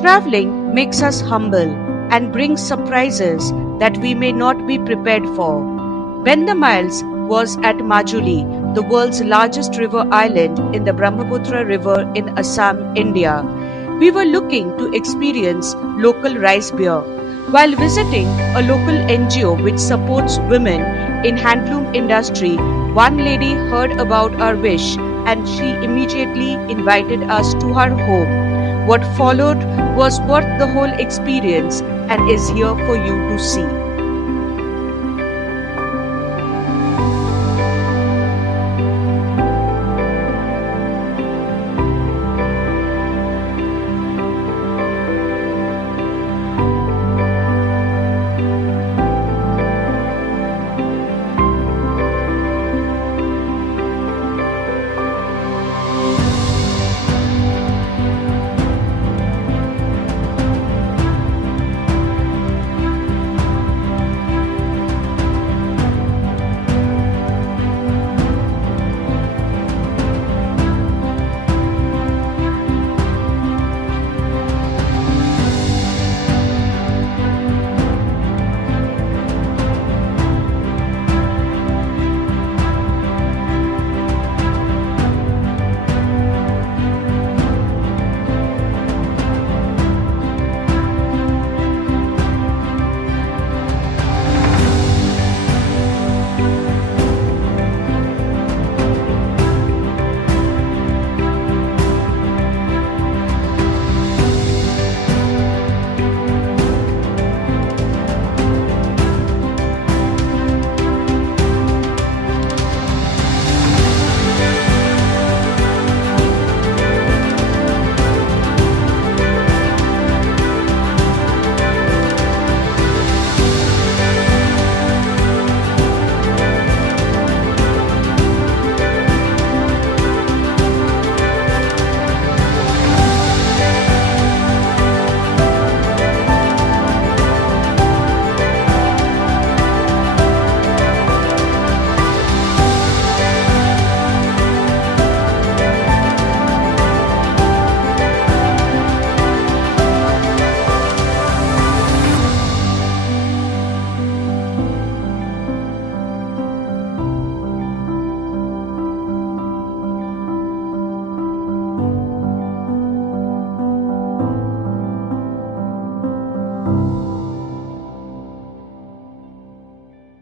Traveling makes us humble and brings surprises that we may not be prepared for. When the Miles was at Majuli, the world's largest river island in the Brahmaputra River in Assam, India, we were looking to experience local rice beer. While visiting a local NGO which supports women in handloom industry, one lady heard about our wish and she immediately invited us to her home. What followed was worth the whole experience and is here for you to see.